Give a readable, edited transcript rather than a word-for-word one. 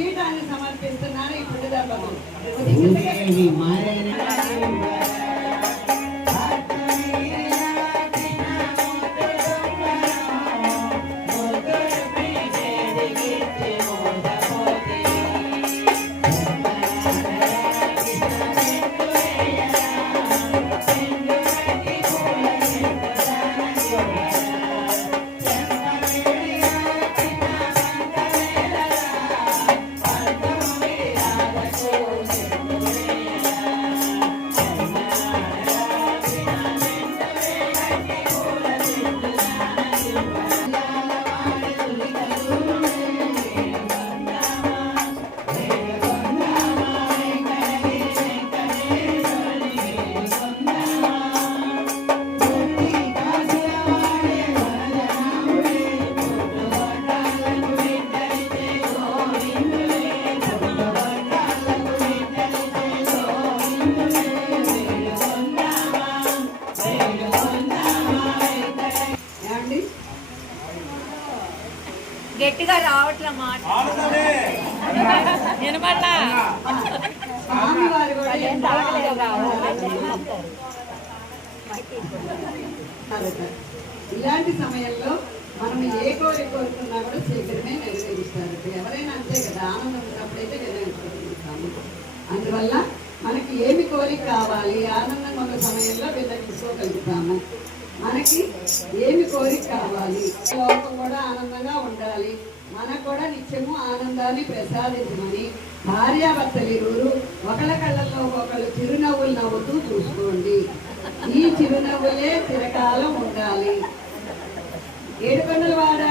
కిరీటాన్ని సమర్పిస్తున్నారు ఇప్పుడు దెబ్బలు గట్టిగా రావట్లే మాట వినపడలా ఇలాంటి సమయంలో మనం ఏ కోరిక కోరుకున్నా కూడా శీఘ్రమే నెరవేరుస్తారు. ఎవరైనా అంతే కదా, ఆనందం ఉన్నప్పుడైతే నెరవేర్చుకుంటాము. అందువల్ల మనకి ఏమి కోరిక కావాలి, ఆనందంగా ఉన్న సమయంలో విన్నవించుకోగలుగుతాము. మనకి ఏమి కోరిక కావాలి, లోకం కూడా ఆనందంగా ఉండాలి, మనకు కూడా నిత్యము ఆనందాన్ని ప్రసాదించమని భార్యాభర్తలు ఇరువురు ఒకళ్ళ కళ్ళల్లో ఒకళ్ళు చిరునవ్వులు నవ్వుతూ చూసుకోండి. ఈ చిరునవ్వులే చిరకాలం ఉండాలి. ఏడుకొండల వాడ